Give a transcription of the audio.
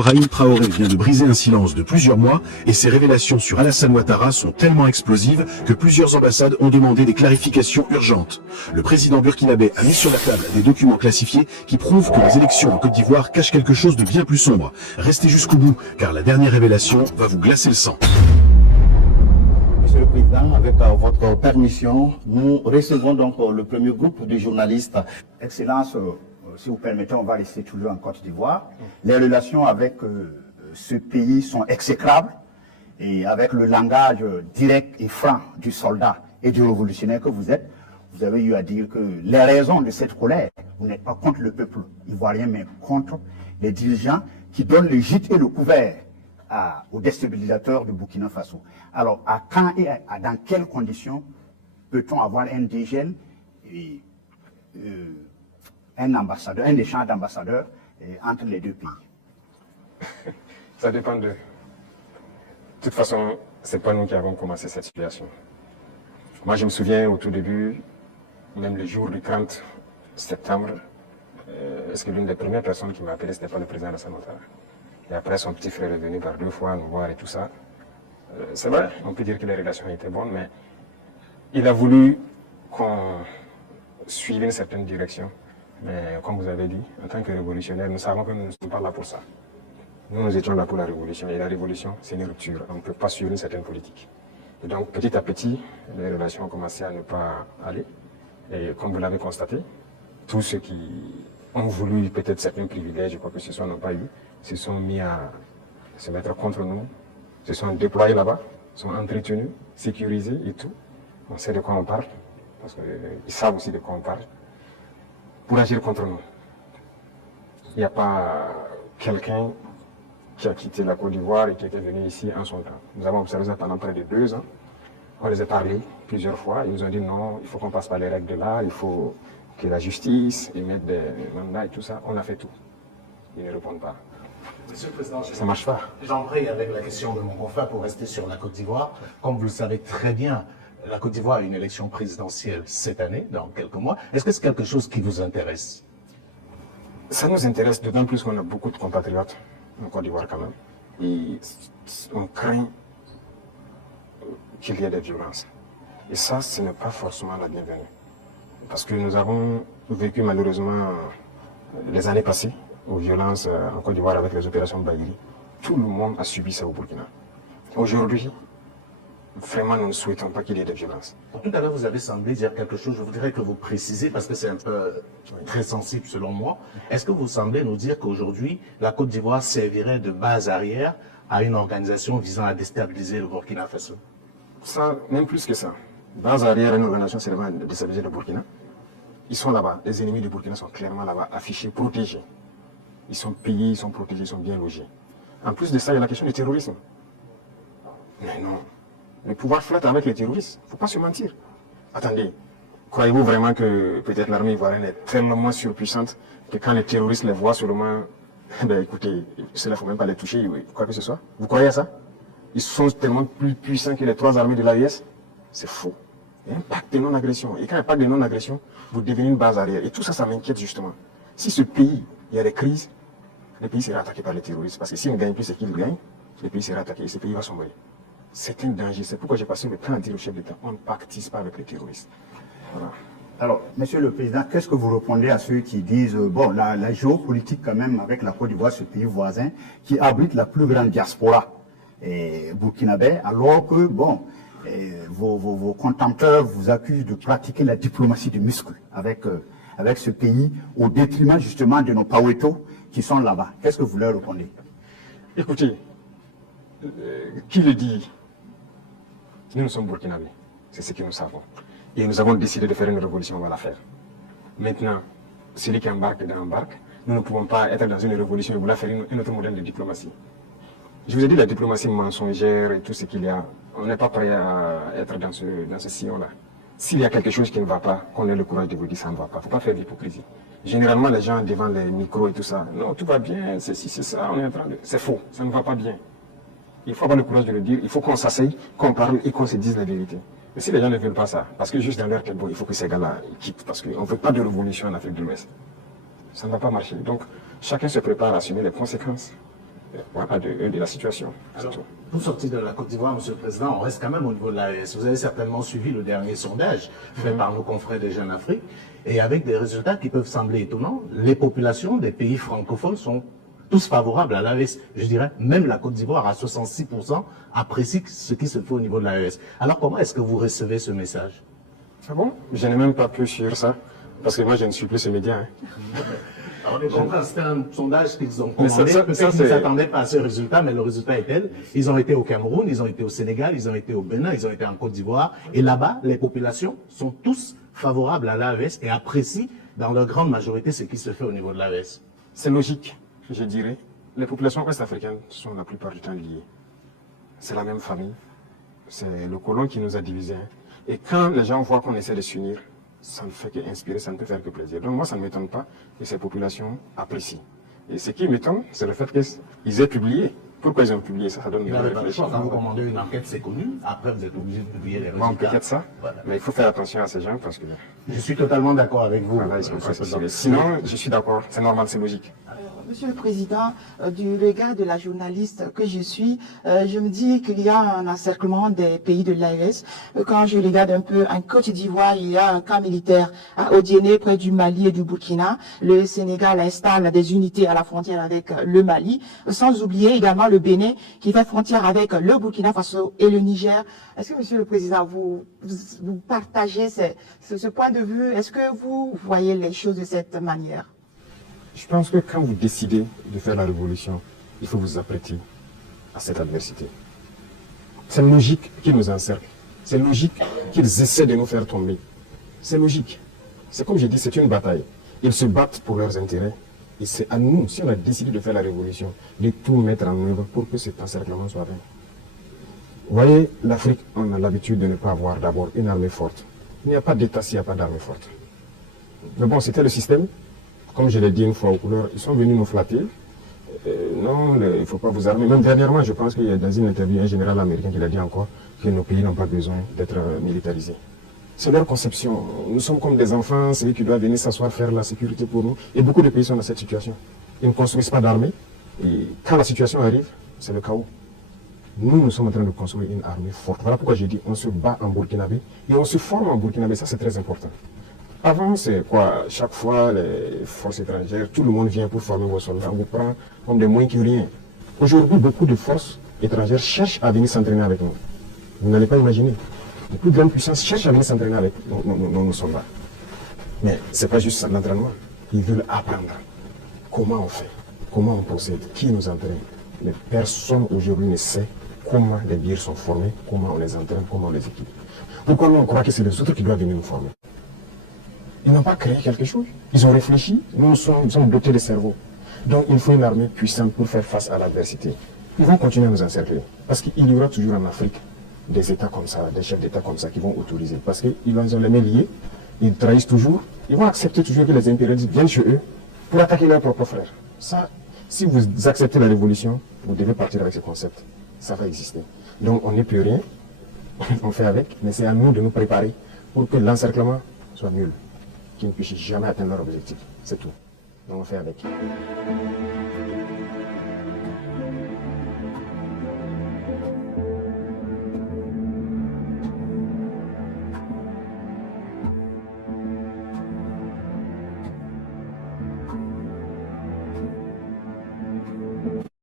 Brahim Traoré vient de briser un silence de plusieurs mois et ses révélations sur Alassane Ouattara sont tellement explosives que plusieurs ambassades ont demandé des clarifications urgentes. Le président burkinabé a mis sur la table des documents classifiés qui prouvent que les élections en Côte d'Ivoire cachent quelque chose de bien plus sombre. Restez jusqu'au bout, car la dernière révélation va vous glacer le sang. Monsieur le Président, avec votre permission, nous recevons donc le premier groupe de journalistes. Excellence, si vous permettez, on va rester toujours en Côte d'Ivoire. Les relations avec ce pays sont exécrables et avec le langage direct et franc du soldat et du révolutionnaire que vous êtes, vous avez eu à dire que les raisons de cette colère, vous n'êtes pas contre le peuple ivoirien, mais contre les dirigeants qui donnent le gîte et le couvert aux déstabilisateurs de Burkina Faso. Alors, à quand et dans quelles conditions peut-on avoir un dégel et un ambassadeur, un échange d'ambassadeurs entre les deux pays? Ça dépend de... De toute façon, c'est pas nous qui avons commencé cette situation. Moi, je me souviens au tout début, même le jour du 30 septembre, est-ce que l'une des premières personnes qui m'a appelé, c'était pas le président Alassane Ouattara. Et après, son petit frère est venu par 2 fois nous voir et tout ça. C'est vrai, on peut dire que les relations étaient bonnes, mais il a voulu qu'on suive une certaine direction. Mais comme vous avez dit, en tant que révolutionnaire, nous savons que nous ne sommes pas là pour ça. Nous étions là pour la révolution. Et la révolution, c'est une rupture. On ne peut pas suivre une certaine politique. Et donc, petit à petit, les relations ont commencé à ne pas aller. Et comme vous l'avez constaté, tous ceux qui ont voulu peut-être certains privilèges, quoi que ce soit, n'ont pas eu, se sont mis à se mettre contre nous, se sont déployés là-bas, sont entretenus, sécurisés et tout. On sait de quoi on parle, parce qu'ils savent aussi de quoi on parle, pour agir contre nous. Il n'y a pas quelqu'un qui a quitté la Côte d'Ivoire et qui était venu ici en son temps. Nous avons observé ça pendant près de 2 ans. On les a parlé plusieurs fois. Ils nous ont dit non, il faut qu'on passe par les règles de l'art, il faut que la justice émette des mandats et tout ça. On a fait tout. Ils ne répondent pas. Monsieur le Président, ça marche pas. J'embraye avec la question de mon confrère pour rester sur la Côte d'Ivoire. Comme vous le savez très bien, la Côte d'Ivoire a une élection présidentielle cette année, dans quelques mois. Est-ce que c'est quelque chose qui vous intéresse? Ça nous intéresse d'autant plus qu'on a beaucoup de compatriotes en Côte d'Ivoire quand même. Et on craint qu'il y ait des violences. Et ça, ce n'est pas forcément la bienvenue. Parce que nous avons vécu malheureusement les années passées aux violences en Côte d'Ivoire avec les opérations Baïri. Tout le monde a subi ça au Burkina. Aujourd'hui, vraiment, nous ne souhaitons pas qu'il y ait des violences. Tout à l'heure, vous avez semblé dire quelque chose. Je voudrais que vous précisez, parce que c'est un peu très sensible selon moi. Est-ce que vous semblez nous dire qu'aujourd'hui, la Côte d'Ivoire servirait de base arrière à une organisation visant à déstabiliser le Burkina Faso? Ça, même plus que ça. Base arrière à une organisation servant à déstabiliser le Burkina. Ils sont là-bas. Les ennemis du Burkina sont clairement là-bas, affichés, protégés. Ils sont payés, ils sont protégés, ils sont bien logés. En plus de ça, il y a la question du terrorisme. Mais non. Le pouvoir flotte avec les terroristes. Il ne faut pas se mentir. Attendez, croyez-vous vraiment que peut-être l'armée ivoirienne est tellement surpuissante que quand les terroristes les voient seulement, ben écoutez, cela ne faut même pas les toucher, quoi que ce soit. Vous croyez à ça? Ils sont tellement plus puissants que les 3 armées de l'AES? C'est faux. Il y a un pacte de non-agression. Et quand il y a un pacte de non-agression, vous devenez une base arrière. Et tout ça, ça m'inquiète justement. Si ce pays, il y a des crises, le pays sera attaqué par les terroristes. Parce que s'il ne gagne plus ce qu'il gagne, le pays sera attaqué et ce pays va sombrer. C'est un danger. C'est pourquoi j'ai passé le temps à dire au chef d'État, on ne pactise pas avec les terroristes. Voilà. Alors, Monsieur le Président, qu'est-ce que vous répondez à ceux qui disent, bon, la géopolitique quand même avec la Côte d'Ivoire, ce pays voisin, qui abrite la plus grande diaspora burkinabé, alors que, bon, vos contempteurs vous accusent de pratiquer la diplomatie de muscle avec ce pays, au détriment justement de nos Paweto qui sont là-bas. Qu'est-ce que vous leur répondez? Écoutez, qui le dit? Nous sommes burkinabés, c'est ce que nous savons. Et nous avons décidé de faire une révolution, on va la faire. Maintenant, celui qui embarque, embarque. Nous ne pouvons pas être dans une révolution et vouloir faire un autre modèle de diplomatie. Je vous ai dit la diplomatie mensongère et tout ce qu'il y a. On n'est pas prêt à être dans ce sillon-là. S'il y a quelque chose qui ne va pas, qu'on ait le courage de vous dire ça ne va pas. Il ne faut pas faire d'hypocrisie. Généralement, les gens devant les micros et tout ça, non, tout va bien, c'est ci, c'est ça, on est en train de... C'est faux, ça ne va pas bien. Il faut avoir le courage de le dire, il faut qu'on s'asseye, qu'on parle et qu'on se dise la vérité. Mais si les gens ne veulent pas ça, parce que juste dans leur tête, bon, il faut que ces gars-là quittent, parce qu'on ne veut pas de révolution en Afrique de l'Ouest. Ça ne va pas marcher. Donc, chacun se prépare à assumer les conséquences voilà, de la situation. Alors, pour sortir de la Côte d'Ivoire, Monsieur le Président, on reste quand même au niveau de l'AES. Vous avez certainement suivi le dernier sondage fait par nos confrères des Jeunes Afrique, et avec des résultats qui peuvent sembler étonnants, les populations des pays francophones sont tous favorables à l'AES. Je dirais, même la Côte d'Ivoire, à 66%, apprécie ce qui se fait au niveau de l'AES. Alors, comment est-ce que vous recevez ce message? Ah bon? Je n'ai même pas pu suivre ça, parce que moi, je ne suis plus ce média. Hein. Alors, les confrères, c'était un sondage qu'ils ont Mais commandé. Peut-être qu'ils ne c'est- s'attendaient pas à ce résultat, mais le résultat est tel. Ils ont été au Cameroun, ils ont été au Sénégal, ils ont été au Bénin, ils ont été en Côte d'Ivoire. Et là-bas, les populations sont tous favorables à l'AES et apprécient dans leur grande majorité ce qui se fait au niveau de l'AES. C'est logique, je dirais. Les populations ouest-africaines sont la plupart du temps liées. C'est la même famille. C'est le colon qui nous a divisés. Hein. Et quand les gens voient qu'on essaie de s'unir, ça ne fait qu'inspirer, ça ne peut faire que plaisir. Donc moi, ça ne m'étonne pas que ces populations apprécient. Et ce qui m'étonne, c'est le fait qu'ils aient publié. Pourquoi ils ont publié ça? Ça donne Ils n'avaient pas le choix. Quand vous commandez une enquête, c'est connu. Après, vous êtes obligé de publier les résultats. Bon, peut-être ça, Voilà. mais il faut faire attention à ces gens parce que Je suis totalement d'accord avec vous. voilà, ils sont Monsieur le Président. pas sinon, je suis d'accord, c'est normal, c'est logique. Monsieur le Président, du regard de la journaliste que je suis, je me dis qu'il y a un encerclement des pays de l'AES. Quand je regarde un peu en Côte d'Ivoire, il y a un camp militaire à Odiéné, près du Mali et du Burkina. Le Sénégal installe des unités à la frontière avec le Mali, sans oublier également le Bénin qui fait frontière avec le Burkina Faso et le Niger. Est-ce que, Monsieur le Président, vous partagez ce point de vue? Est-ce que vous voyez les choses de cette manière? Je pense que quand vous décidez de faire la révolution, il faut vous apprêter à cette adversité. C'est logique qu'ils nous encerclent. C'est logique qu'ils essaient de nous faire tomber. C'est logique. C'est comme j'ai dit, c'est une bataille. Ils se battent pour leurs intérêts. Et c'est à nous, si on a décidé de faire la révolution, de tout mettre en œuvre pour que cet encerclement soit vaincu. Vous voyez, l'Afrique, on a l'habitude de ne pas avoir d'abord une armée forte. Il n'y a pas d'État s'il n'y a pas d'armée forte. Mais bon, c'était le système. Comme je l'ai dit une fois aux couleurs, ils sont venus nous flatter. Non, il ne faut pas vous armer. Même dernièrement, je pense qu'il y a dans une interview un général américain qui l'a dit encore que nos pays n'ont pas besoin d'être militarisés. C'est leur conception. Nous sommes comme des enfants, c'est eux qui doivent venir s'asseoir, faire la sécurité pour nous. Et beaucoup de pays sont dans cette situation. Ils ne construisent pas d'armée. Et quand la situation arrive, c'est le chaos. Nous sommes en train de construire une armée forte. Voilà pourquoi j'ai dit on se bat en Burkinabé et on se forme en Burkinabé. Ça, c'est très important. Avant, c'est quoi? Chaque fois, les forces étrangères, tout le monde vient pour former vos soldats. On vous prend comme des moins que rien. Aujourd'hui, beaucoup de forces étrangères cherchent à venir s'entraîner avec nous. Vous n'allez pas imaginer. Les plus grandes puissances cherchent à venir s'entraîner avec nos soldats. Mais ce n'est pas juste l'entraînement. Ils veulent apprendre comment on fait, comment on procède, qui nous entraîne. Mais personne aujourd'hui ne sait comment les birs sont formés, comment on les entraîne, comment on les équipe. Pourquoi nous on croit que c'est les autres qui doivent venir nous former? Ils n'ont pas créé quelque chose. Ils ont réfléchi. Nous sommes dotés de cerveau. Donc il faut une armée puissante pour faire face à l'adversité. Ils vont continuer à nous encercler. Parce qu'il y aura toujours en Afrique des États comme ça, des chefs d'État comme ça qui vont autoriser. Parce qu'ils ont les mains liées, ils trahissent toujours. Ils vont accepter toujours que les impérialistes viennent chez eux pour attaquer leurs propres frères. Ça, si vous acceptez la révolution, vous devez partir avec ce concept. Ça va exister. Donc on n'est plus rien. On fait avec. Mais c'est à nous de nous préparer pour que l'encerclement soit nul. Qui ne puissent jamais atteindre leur objectif. C'est tout. Donc on fait avec.